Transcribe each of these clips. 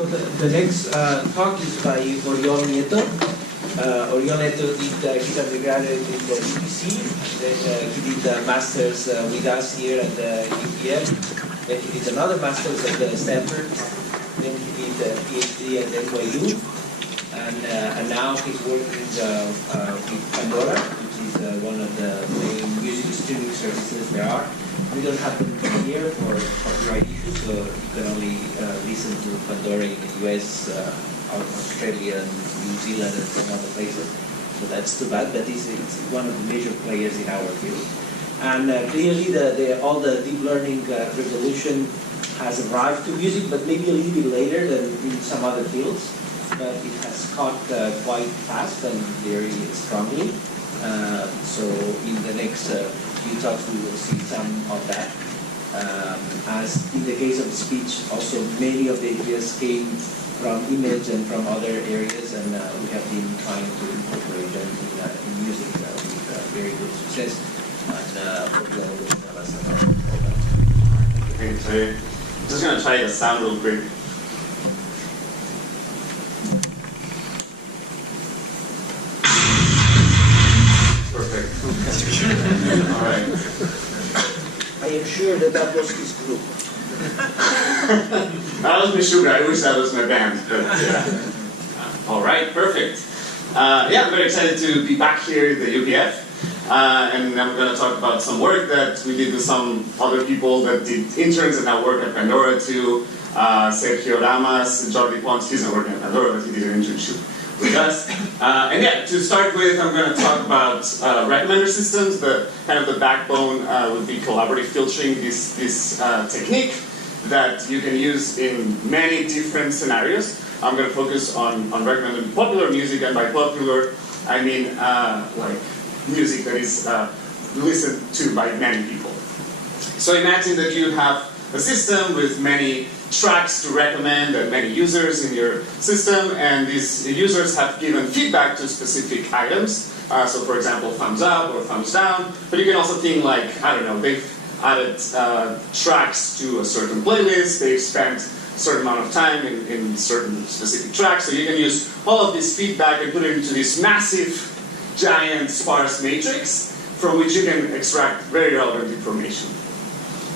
So the next talk is by Oriol Nieto. Oriol Nieto did his undergraduate in the UBC, then he did the master's with us here at the UPF, then he did another master's at the Stanford, then he did a PhD at NYU, and now he's working with Pandora, which is one of the main music streaming services there are. We don't have them here for copyright issues, so you can only listen to Pandora in the US, Australia, New Zealand, and some other places. So that's too bad, but it's one of the major players in our field. And clearly, all the deep learning revolution has arrived to music, but maybe a little bit later than in some other fields. But it has caught quite fast and very strongly. So in the next few talks, we will see some of that. As in the case of speech, also many of the ideas came from image and from other areas, and we have been trying to incorporate them in music with very good success. And Oriol will tell us about all that. Thank you, Terry. I'm just going to try the sound real quick. Perfect. All right. I am sure that was his group. That was my sugar. I wish that was my band, but yeah. All right, perfect. Yeah, I'm very excited to be back here at the UPF. And I'm going to talk about some work that we did with some other people that did interns and now work at Pandora too. Sergio Ramas, Jordi Pons, he's not working at Pandora, but he did an internship with us. And yeah, to start with, I'm going to talk about recommender systems. The kind of the backbone would be collaborative filtering, this technique that you can use in many different scenarios. I'm going to focus on recommending popular music, and by popular, I mean like music that is listened to by many people. So imagine that you have a system with many tracks to recommend and many users in your system, and these users have given feedback to specific items. So for example, thumbs up or thumbs down, but you can also think like, I don't know, they've added tracks to a certain playlist, they've spent a certain amount of time in certain specific tracks, so you can use all of this feedback and put it into this massive, giant, sparse matrix from which you can extract very relevant information.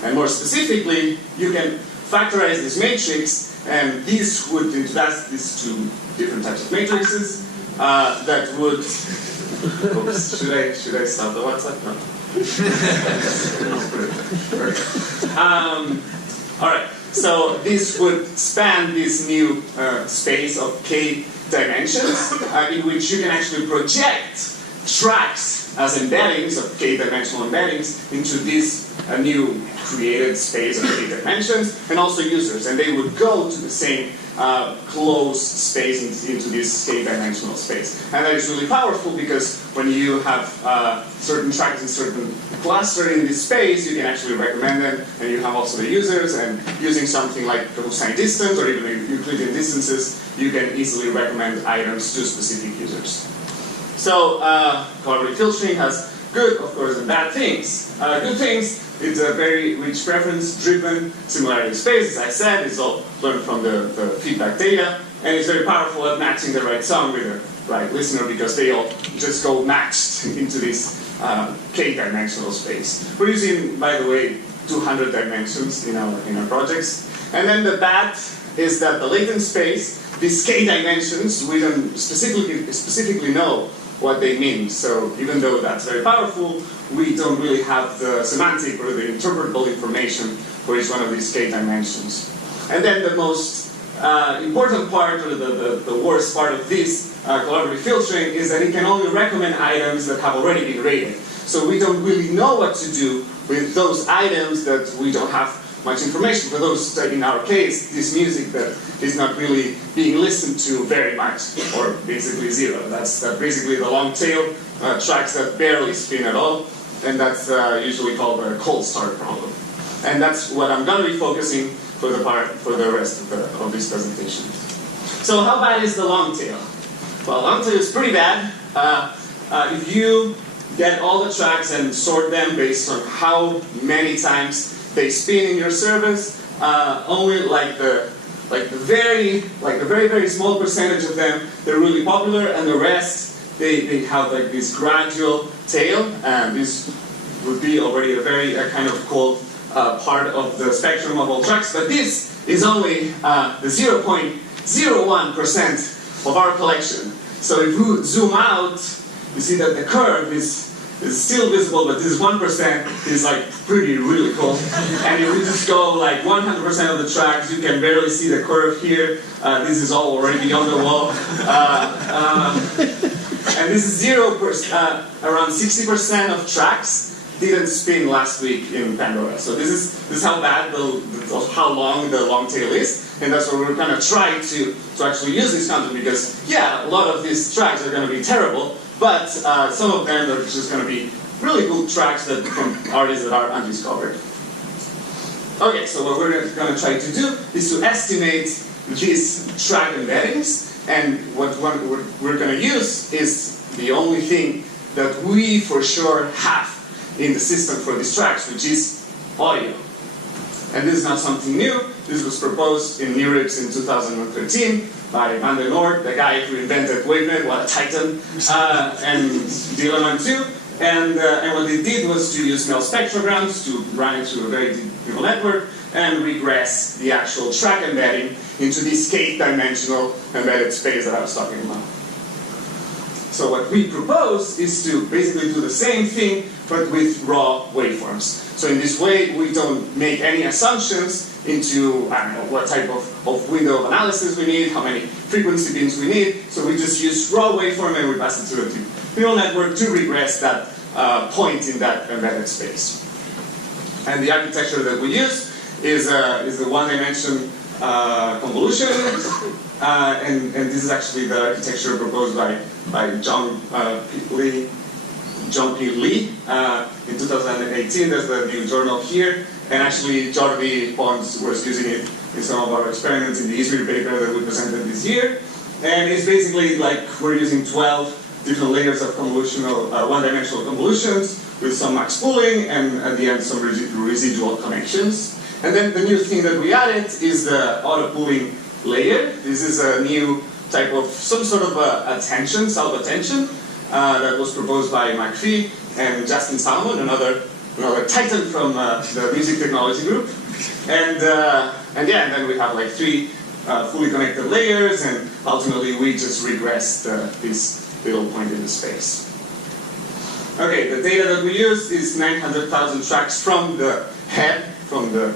And more specifically, you can factorize this matrix, and these would invest these two different types of matrices that would. Oops, should I stop the WhatsApp? No. All right. So this would span this new space of k dimensions, in which you can actually project tracks as embeddings of k-dimensional embeddings into this new created space of k dimensions, and also users, and they would go to the same closed space into this k-dimensional space. And that is really powerful because when you have certain tracks in certain cluster in this space, you can actually recommend them, and you have also the users, and using something like cosine distance or even Euclidean distances, you can easily recommend items to specific users. So collaborative filtering has good, of course, and bad things. Good things, it's a very rich preference-driven similarity space. As I said, it's all learned from the feedback data, and it's very powerful at matching the right song with the right listener because they all just go matched into this k-dimensional space. We're using, by the way, 200 dimensions in our projects. And then the bad is that the latent space, these k-dimensions, we don't specifically know what they mean. So even though that's very powerful, we don't really have the semantic or the interpretable information for each one of these k-dimensions. And then the most important part, or the worst part of this collaborative filtering is that it can only recommend items that have already been rated. So we don't really know what to do with those items that we don't have much information. For those, in our case, this music that is not really being listened to very much, or basically zero. That's basically the long tail tracks that barely spin at all, and that's usually called a cold start problem. And that's what I'm going to be focusing for the rest of this presentation. So how bad is the long tail? Well, long tail is pretty bad. If you get all the tracks and sort them based on how many times they spin in your service, only like the like a very, very small percentage of them, they're really popular, and the rest, they have like this gradual tail, and this would be already a very kind of cold part of the spectrum of all tracks, but this is only the 0.01% of our collection. So if you zoom out, you see that the curve is still visible, but this 1% is like really cool. And if we just go like 100% of the tracks, you can barely see the curve here. This is all already beyond the wall. And this is 0%, around 60% of tracks didn't spin last week in Pandora. So this is how bad how long the long tail is, and that's what we're gonna try to actually use this content, because yeah, a lot of these tracks are gonna be terrible, but some of them are just gonna be really cool tracks that from artists that are undiscovered. Okay, so what we're gonna try to do is to estimate these track embeddings, and what we're gonna use is the only thing that we for sure have in the system for these tracks, which is audio. And this is not something new. This was proposed in NeurIPS in 2013 by Van den Noord, the guy who invented WaveNet, what a titan, and Dylan too. And what they did was to use Mel spectrograms to run it through a very deep neural network and regress the actual track embedding into this k-dimensional embedded space that I was talking about. So what we propose is to basically do the same thing, but with raw waveforms. So in this way, we don't make any assumptions into, I don't know, what type of window of analysis we need, how many frequency bins we need. So we just use raw waveform and we pass it through a neural network to regress that point in that embedded space. And the architecture that we use is the one-dimension convolution, and this is actually the architecture proposed by John P. Lee in 2018. There's the new journal here, and actually Jordi Pons was using it in some of our experiments in the Israel paper that we presented this year. And it's basically like we're using 12 different layers of convolutional, one-dimensional convolutions with some max pooling, and at the end some residual connections. And then the new thing that we added is the auto-pooling layer. This is a new type of, some sort of attention, self-attention, that was proposed by McPhee and Justin Salomon, another titan from the music technology group. And then we have like 3 fully connected layers, and ultimately we just regressed this little point in the space. Okay, the data that we used is 900,000 tracks from the head, from the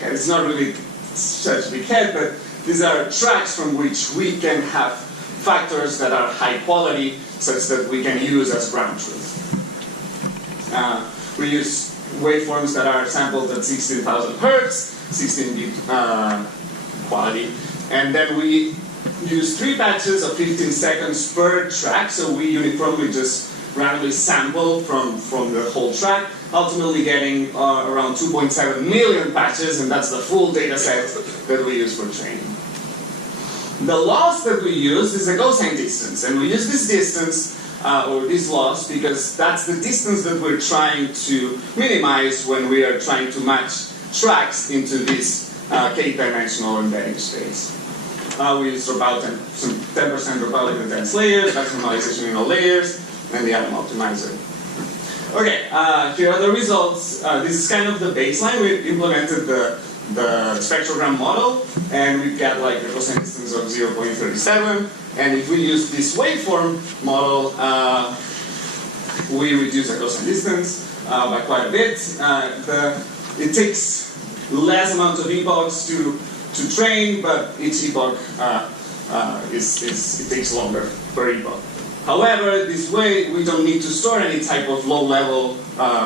head. It's not really such a big head, but these are tracks from which we can have factors that are high quality, such that we can use as ground truth. We use waveforms that are sampled at 16,000 hertz, 16-bit quality, and then we use 3 batches of 15 seconds per track, so we uniformly just randomly sample from the whole track, ultimately getting around 2.7 million patches, and that's the full data set that we use for training. The loss that we use is a cosine distance, and we use this distance, or this loss, because that's the distance that we're trying to minimize when we are trying to match tracks into this k-dimensional embedding space. We use about 10% dropout in the dense layers, maximalization in all layers, and the atom optimizer. Okay, here are the results. This is kind of the baseline. We implemented the spectrogram model, and we got like a cosine distance of 0.37. And if we use this waveform model, we reduce the cosine distance by quite a bit. It takes less amount of epochs to train, but each epoch it takes longer per epoch. However, this way we don't need to store any type of low-level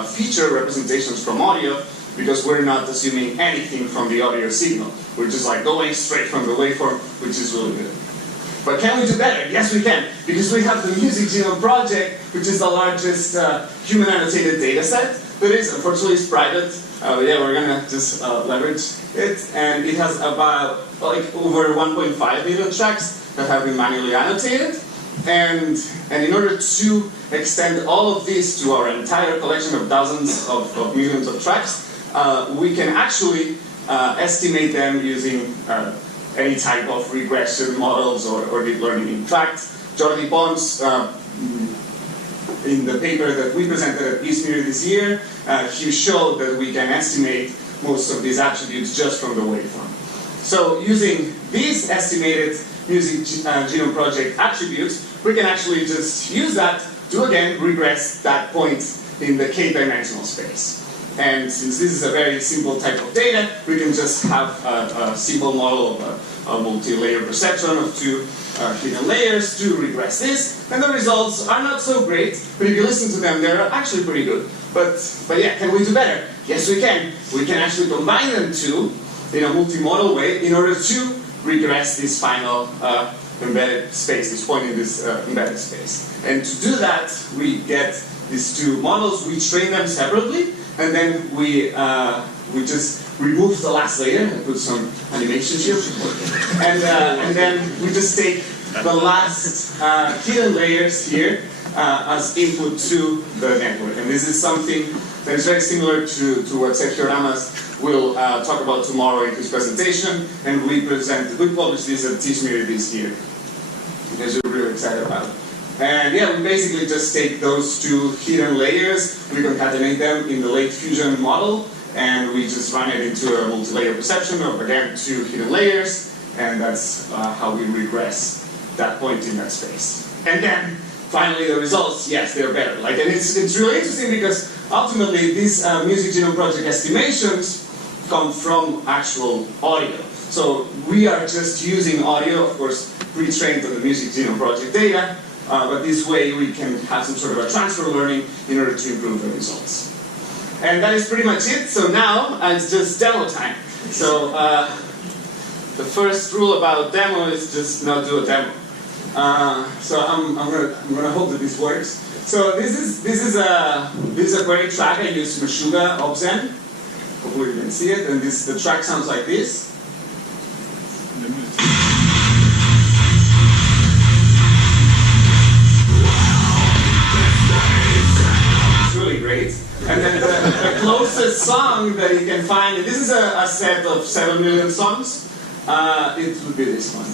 feature representations from audio, because we're not assuming anything from the audio signal. We're just like going straight from the waveform, which is really good. But can we do better? Yes, we can, because we have the Music Genome Project, which is the largest human annotated data set. That is, unfortunately, it's private. But yeah, we're gonna just leverage it, and it has about like over 1.5 million tracks that have been manually annotated. And in order to extend all of this to our entire collection of dozens of millions of tracks, we can actually estimate them using any type of regression models or deep learning. In fact, Jordi Pons, in the paper that we presented at ISMIR this year, he showed that we can estimate most of these attributes just from the waveform. So using these estimated music genome project attributes, we can actually just use that to again regress that point in the k-dimensional space. And since this is a very simple type of data, we can just have a simple model of a multi-layer perceptron of two hidden layers to regress this. And the results are not so great, but if you listen to them, they're actually pretty good. But yeah, can we do better? Yes, we can. We can actually combine them two in a multimodal way in order to regress this final embedded space, this point in this embedded space. And to do that, we get these two models, we train them separately, and then we just remove the last layer and put some animation here. And then we just take the last hidden layers here as input to the network. And this is something that is very similar to what Sergio Ramas will talk about tomorrow in his presentation. And we published this at ISMIR this year, because we're really excited about it. And yeah, we basically just take those two hidden layers, we concatenate them in the late fusion model, and we just run it into a multi-layer perception of, again, two hidden layers, and that's how we regress that point in that space. And then, finally, the results, yes, they're better. And it's really interesting because ultimately these music genome project estimations come from actual audio. So we are just using audio, of course, pre-trained on the music genome project data, but this way we can have some sort of a transfer learning in order to improve the results. And that is pretty much it. So now it's just demo time. So the first rule about demo is just not do a demo. So I'm gonna hope that this works. So this is a query track. I use Meshuggah Obzen. Hopefully you can see it. And the track sounds like this. Great. And then the closest song that you can find, and this is a set of 7 million songs, it would be this one.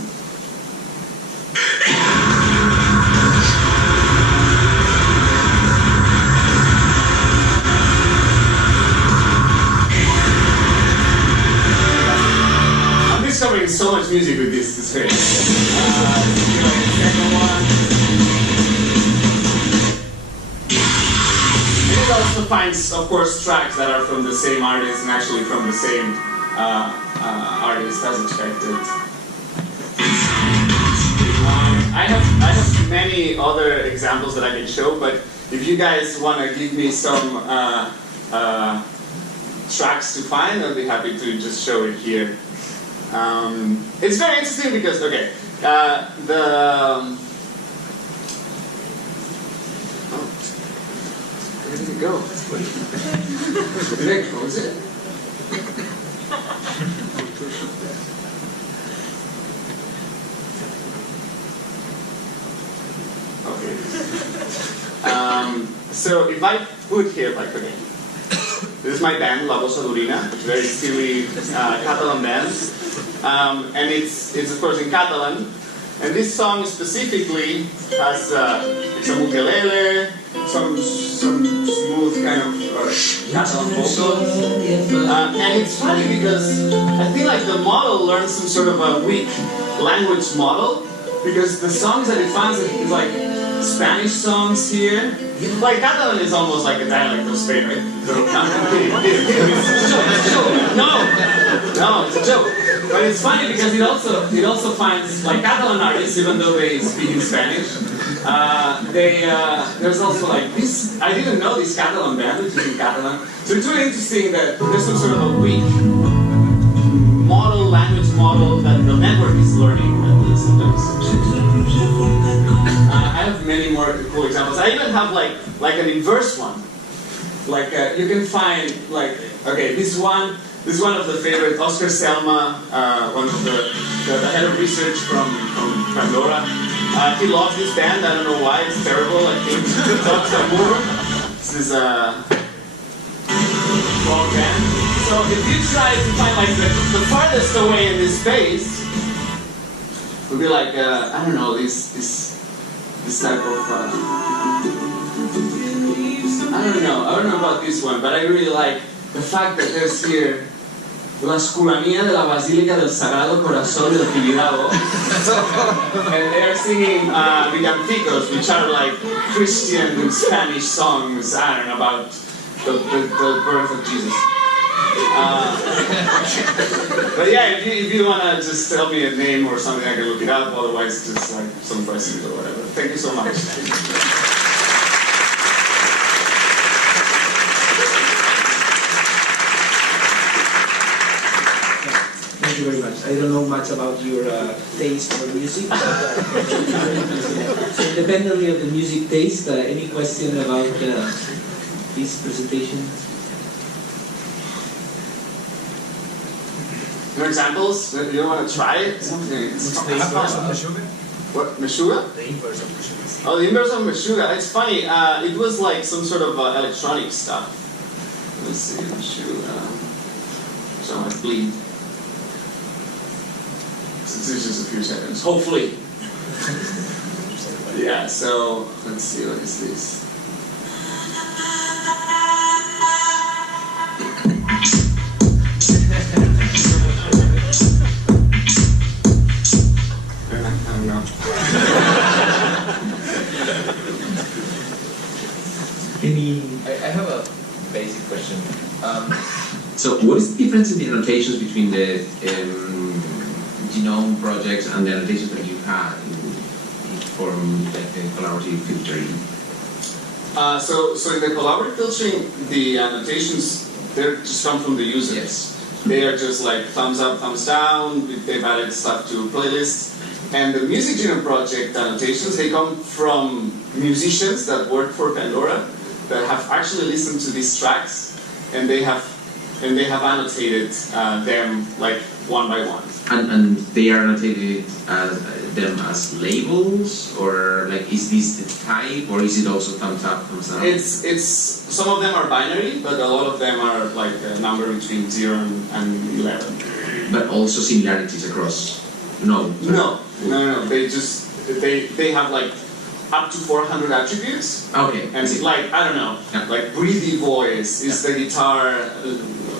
I'm discovering so much music with this, it's great. The second one. It also finds, of course, tracks that are from the same artist and actually from the same artist as expected. I have many other examples that I can show, but if you guys want to give me some tracks to find, I'll be happy to just show it here. It's very interesting because, okay, where did it go? Did I close it? Okay. So if I put here, like, okay, this is my band, La Bossa Durina, very silly Catalan band, and it's of course in Catalan. And this song specifically has it's a ukulele, some smooth kind of Catalan vocals. And it's funny because I feel like the model learns some sort of a weak language model, because the songs that it finds is like Spanish songs here. Like Catalan is almost like a dialect of Spain, right? So, no, it's a joke. But it's funny because it also finds like Catalan artists, even though they speak in Spanish. There's also like this. I didn't know this Catalan band, which is in Catalan. So it's really interesting that there's some sort of a weak language model that the network is learning sometimes. I have many more cool examples. I even have like an inverse one. Like you can find like, okay, this one of the favorite, Oscar Selma, one of the head of research from Pandora. He loves this band. I don't know why. It's terrible. I think Dr. Moore. This is a rock band. So if you try to find like the farthest away in this space, it would be like I don't know, this type of I don't know about this one, but I really like the fact that there's here La Escuranía de la Basílica del Sagrado Corazón del Tibidabo, and they're singing villancicos, which are like Christian Spanish songs, I don't know, about the birth of Jesus. But yeah, if you want to just tell me a name or something, I can look it up, otherwise just like some questions or whatever. Thank you so much. Thank you very much. I don't know much about your taste for music, but so independently of the music taste, any question about this presentation? No examples? You don't want to try it? Something. What? Meshuggah? The inverse of Meshuggah. Oh, the inverse of Meshuggah. It's funny. It was like some sort of electronic stuff. Let's see. Meshuggah. So I might bleed. It's just a few seconds. Hopefully. Yeah, so let's see. What is this? I don't know. I have a basic question. So what is the difference in the annotations between the genome projects and the annotations that you had for collaborative filtering? So in the collaborative filtering, the annotations, they just come from the users. Yes. They are just like thumbs up, thumbs down. They've added stuff to playlists. And the music genome project annotations, they come from musicians that work for Pandora that have actually listened to these tracks, and they have annotated them like one by one. And they are annotated them as labels, or like is this the type, or is it also thumbs up, thumbs down? It's some of them are binary, but a lot of them are like a number between 0 and 11. But also similarities across. No. They have like up to 400 attributes. Okay. And it's like, I don't know, like breathy voice, is the guitar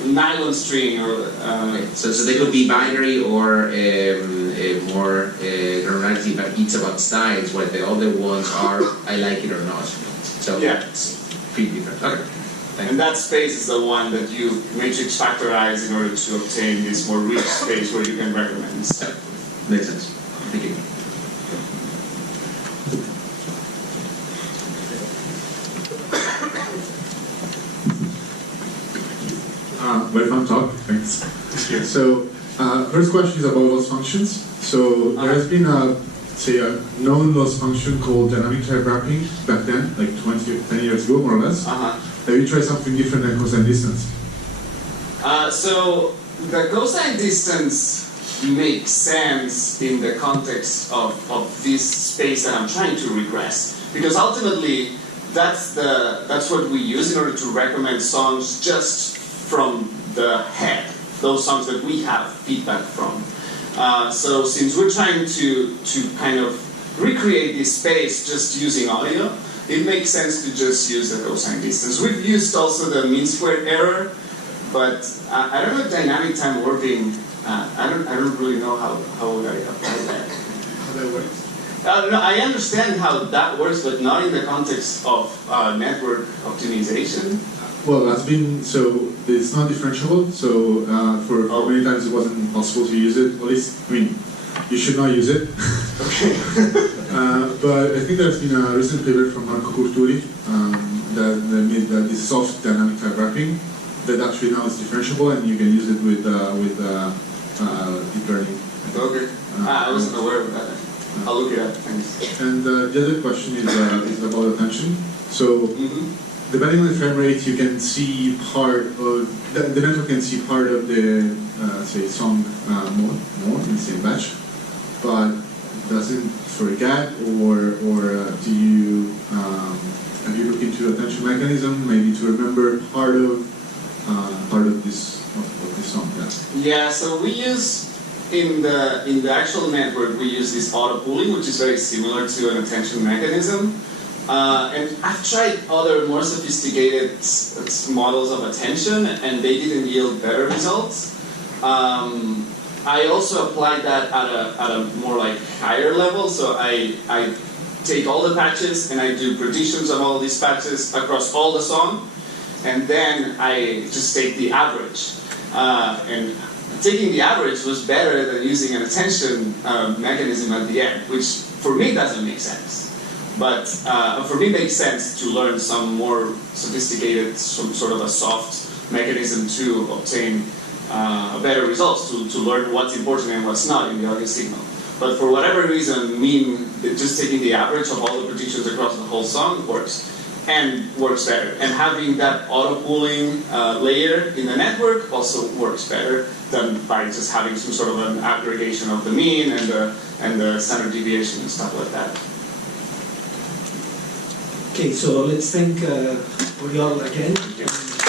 nylon string, or okay. So they could be binary or more granularity, but it's about styles, where the other ones are I like it or not. So yeah, it's pretty different. Okay. And that space is the one that you matrix factorize in order to obtain this more rich space where you can recommend stuff. Yeah. Makes sense. Thank you. Very fun talk, thanks. So, first question is about loss functions. So, there has been a known loss function called dynamic type wrapping back then, like 10 years ago, more or less. Have you tried something different than cosine distance? So, the cosine distance makes sense in the context of this space that I'm trying to regress. Because ultimately, that's what we use in order to recommend songs just from the head, those songs that we have feedback from. So since we're trying to kind of recreate this space just using audio, it makes sense to just use the cosine distance. We've used also the mean squared error, but I don't know if dynamic time warping, I don't really know how would I apply that. How that works? No, I understand how that works, but not in the context of network optimization. Well, that's been, so it's not differentiable, so for many times it wasn't possible to use it. At least, I mean, you should not use it. Okay. But I think there's been a recent paper from Marco Curturi that made this soft dynamic type wrapping that actually now is differentiable, and you can use it with deep learning. Okay. I wasn't aware of that. I'll look it up. Thanks. And the other question is about attention. So. Depending on the frame rate, you can see part of the network can see part of the say song more in the same batch, but doesn't forget, or do you have you looked into attention mechanism maybe to remember part of this song. Yeah, so we use in the actual network we use this auto pooling, which is very similar to an attention mechanism. And I've tried other more sophisticated models of attention, and they didn't yield better results. I also applied that at a more like higher level. So I take all the patches and I do predictions of all these patches across all the song, and then I just take the average. And taking the average was better than using an attention mechanism at the end, which for me doesn't make sense. But for me, it makes sense to learn some more sophisticated, some sort of a soft mechanism to obtain better results, to learn what's important and what's not in the audio signal. But for whatever reason, just taking the average of all the predictions across the whole song works better. And having that auto-pooling layer in the network also works better than by just having some sort of an aggregation of the mean and the standard deviation and stuff like that. Okay, so let's thank Oriol again. Yes.